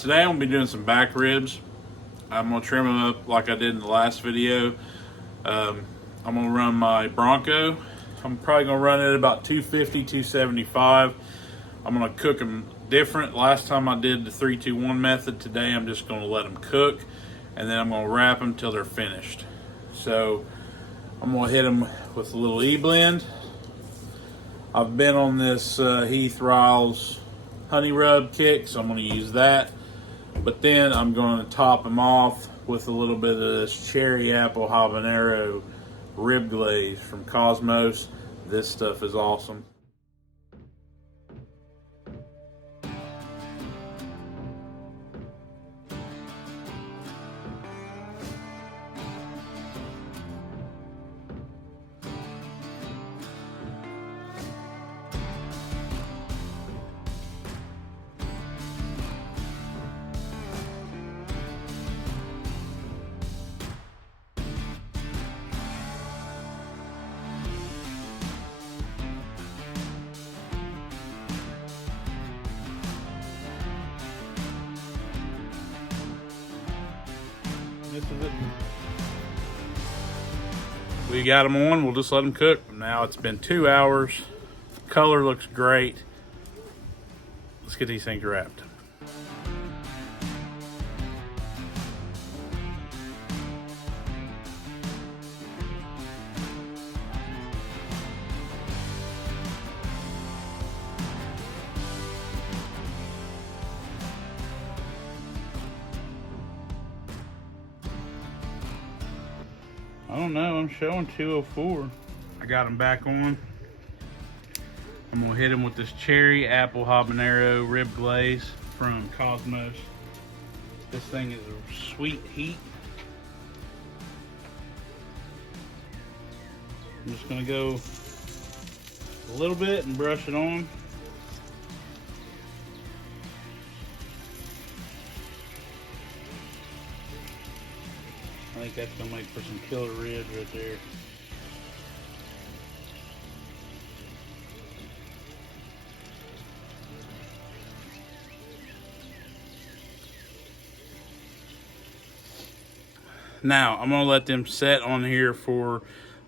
Today I'm going to be doing some back ribs. I'm going to trim them up like I did in the last video. I'm going to run my Bronco. I'm probably going to run it at about 250, 275. I'm going to cook them different. Last time I did the 3-2-1 method. Today I'm just going to let them cook, and then I'm going to wrap them till they're finished. So I'm going to hit them with a little E-blend. I've been on this Heath Riles honey rub kick, so I'm going to use that. But then I'm going to top them off with a little bit of this cherry apple habanero rib glaze from Cosmos. This stuff is awesome. This is it. We got them on. We'll just let them cook. Now it's been 2 hours. Color looks great. Let's get these things wrapped. I don't know, I'm showing 204. I got them back on. I'm gonna hit them with this cherry apple habanero rib glaze from Cosmos. This thing is a sweet heat. I'm just gonna go a little bit and brush it on. I think that's gonna make for some killer ribs right there. Now I'm gonna let them set on here for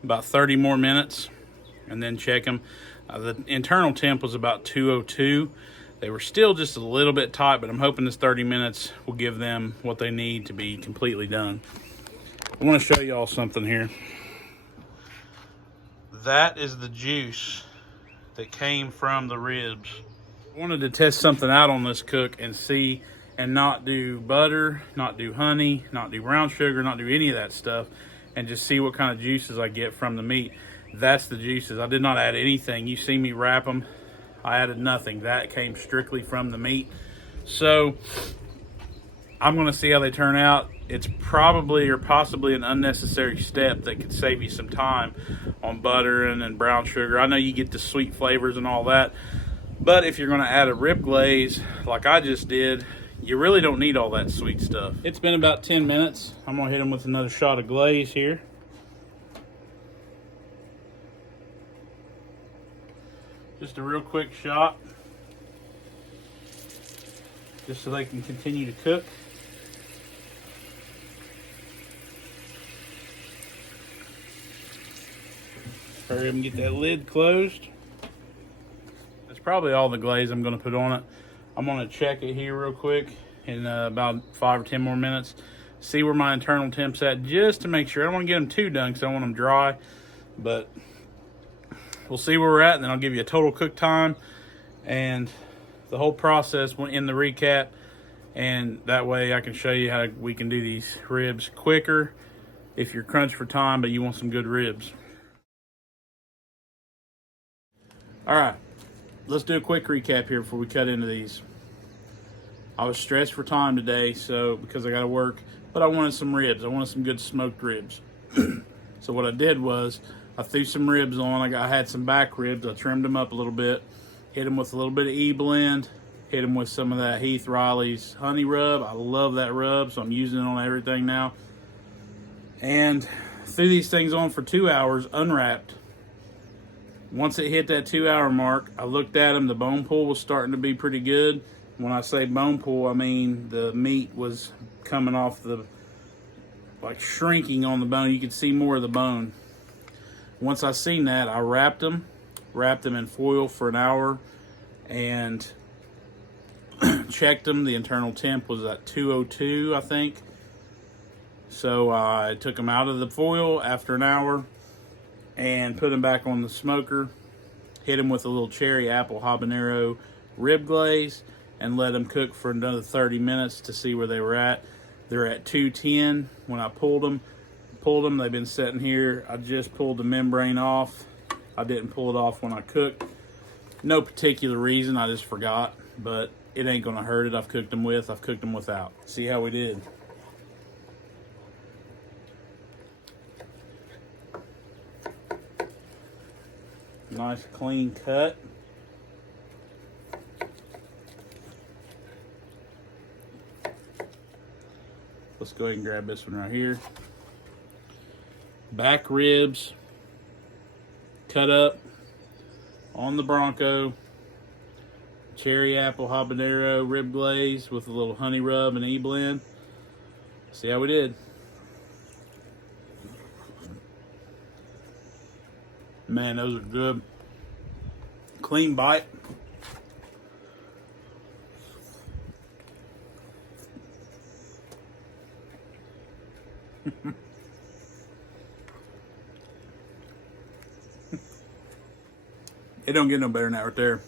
about 30 more minutes and then check them. The internal temp was about 202. They were still just a little bit tight, but I'm hoping this 30 minutes will give them what they need to be completely done. I want to show y'all something here. That is the juice that came from the ribs. I wanted to test something out on this cook and see, and not do butter, not do honey, not do brown sugar, not do any of that stuff, and just see what kind of juices I get from the meat. That's the juices. I did not add anything. You see me wrap them. I added nothing. That came strictly from the meat. So I'm going to see how they turn out. It's probably or possibly an unnecessary step that could save you some time on buttering and brown sugar. I know you get the sweet flavors and all that, but if you're going to add a rib glaze like I just did, you really don't need all that sweet stuff. It's been about 10 minutes. I'm going to hit them with another shot of glaze here. Just a real quick shot, just so they can continue to cook. Hurry up and get that lid closed. That's probably all the glaze I'm going to put on it. I'm going to check it here real quick in about 5 or 10 more minutes. See where my internal temp's at, just to make sure. I don't want to get them too done because I want them dry. But we'll see where we're at, and then I'll give you a total cook time and the whole process in the recap. And that way I can show you how we can do these ribs quicker if you're crunched for time, but you want some good ribs. All right, let's do a quick recap here before we cut into these. I was stressed for time today, so because I got to work, but I wanted some ribs. I wanted some good smoked ribs. So what I did was I threw some ribs on. I had some back ribs. I trimmed them up a little bit, hit them with a little bit of E-blend, hit them with some of that Heath Riles honey rub. I love that rub, so I'm using it on everything now. And threw these things on for 2 hours unwrapped. Once it hit that 2 hour mark, I looked at them. The bone pull was starting to be pretty good. When I say bone pull, I mean the meat was coming off the, like shrinking on the bone. You could see more of the bone. Once I seen that, I wrapped them in foil for an hour and checked them. The internal temp was at 202, I think. So I took them out of the foil after an hour and put them back on the smoker, hit them with a little cherry apple habanero rib glaze, and let them cook for another 30 minutes to see where they were at. They're at 210 when I pulled them. They've been sitting here. I just pulled the membrane off. I didn't pull it off when I cooked. No particular reason, I just forgot, but it ain't gonna hurt it. I've cooked them with, I've cooked them without. See how we did. Nice clean cut. Let's go ahead and grab this one right here. Back ribs cut up on the Bronco. Cherry apple habanero rib glaze with a little honey rub and E-blend. See how we did. Man, those are good. Clean bite. It don't get no better than that right there.